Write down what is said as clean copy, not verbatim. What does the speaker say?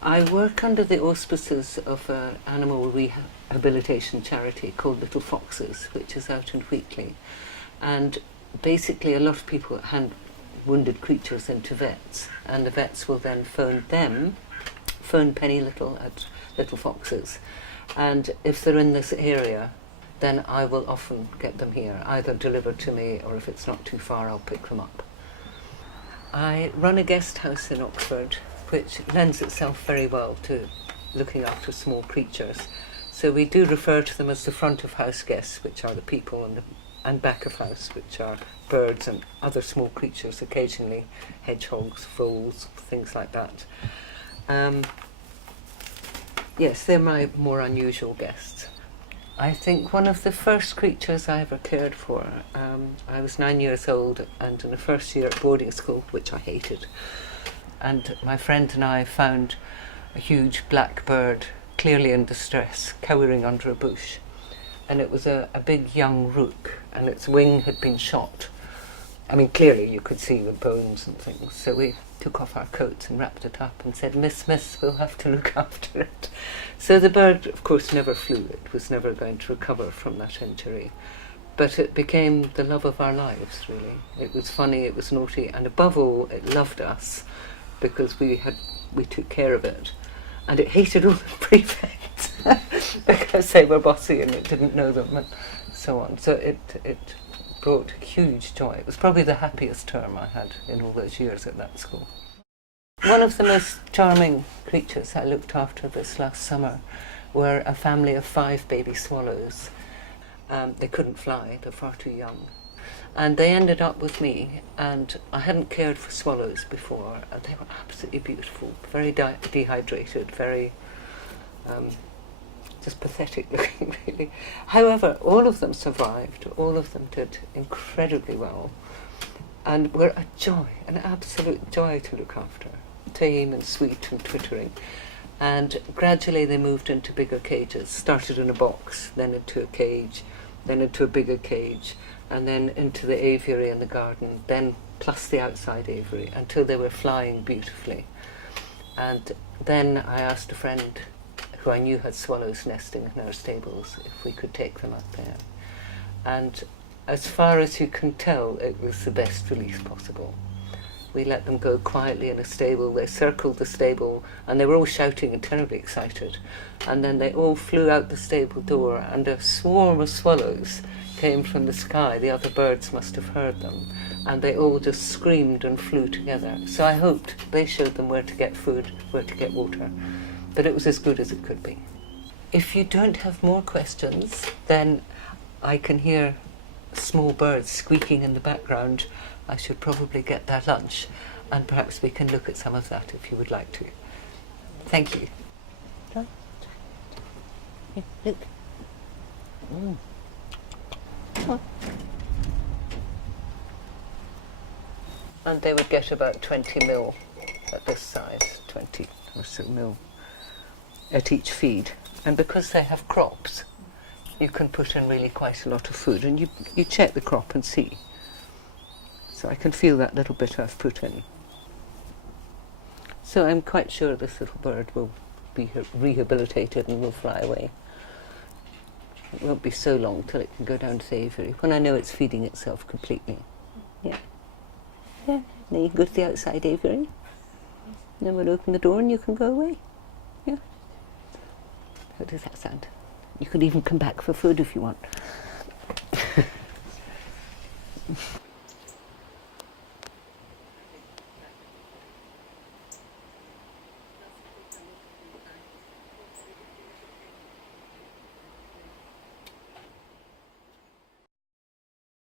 I work under the auspices of an animal rehabilitation charity called Little Foxes, which is out in Wheatley. And basically a lot of people hand wounded creatures into vets, and the vets will then phone Penny Little at Little Foxes. And if they're in this area, then I will often get them here, either delivered to me, or if it's not too far, I'll pick them up. I run a guest house in Oxford, which lends itself very well to looking after small creatures. So we do refer to them as the front of house guests, which are the people, and back of house, which are birds and other small creatures, occasionally hedgehogs, voles, things like that. Yes, they're my more unusual guests. I think one of the first creatures I ever cared for, I was 9 years old and in the first year at boarding school, which I hated, and my friend and I found a huge black bird, clearly in distress, cowering under a bush. And it was a big young rook, and its wing had been shot. I mean, clearly you could see the bones and things. So we took off our coats and wrapped it up and said, Miss, we'll have to look after it. So the bird, of course, never flew. It was never going to recover from that injury. But it became the love of our lives, really. It was funny, it was naughty, and above all, it loved us because we took care of it. And it hated all the prefects because they were bossy and it didn't know them and so on. So it brought huge joy. It was probably the happiest term I had in all those years at that school. One of the most charming creatures I looked after this last summer were a family of 5 baby swallows. They couldn't fly, they're far too young. And they ended up with me, and I hadn't cared for swallows before. They were absolutely beautiful, very dehydrated, very just pathetic looking, really. However, all of them survived. All of them did incredibly well, and were a joy, an absolute joy to look after. Tame and sweet and twittering. And gradually they moved into bigger cages. Started in a box, then into a cage, then into a bigger cage, and then into the aviary in the garden, then plus the outside aviary, until they were flying beautifully. And then I asked a friend who I knew had swallows nesting in our stables if we could take them up there. And as far as you can tell, it was the best release possible. We let them go quietly in a stable. They circled the stable, and they were all shouting and terribly excited. And then they all flew out the stable door, and a swarm of swallows came from the sky. The other birds must have heard them, and they all just screamed and flew together. So I hoped they showed them where to get food, where to get water, but it was as good as it could be. If you don't have more questions, then I can hear small birds squeaking in the background. I should probably get their lunch, and perhaps we can look at some of that if you would like to. Thank you. Here, look. And they would get about 20 mil at this size, 20 or so mil at each feed. And because they have crops, you can put in really quite a lot of food, and you check the crop and see. So I can feel that little bit I've put in. So I'm quite sure this little bird will be rehabilitated and will fly away. It won't be so long till it can go down to the aviary, when I know it's feeding itself completely. Yeah. Yeah, then you can go to the outside aviary. Then we'll open the door and you can go away. Yeah. How does that sound? You could even come back for food if you want.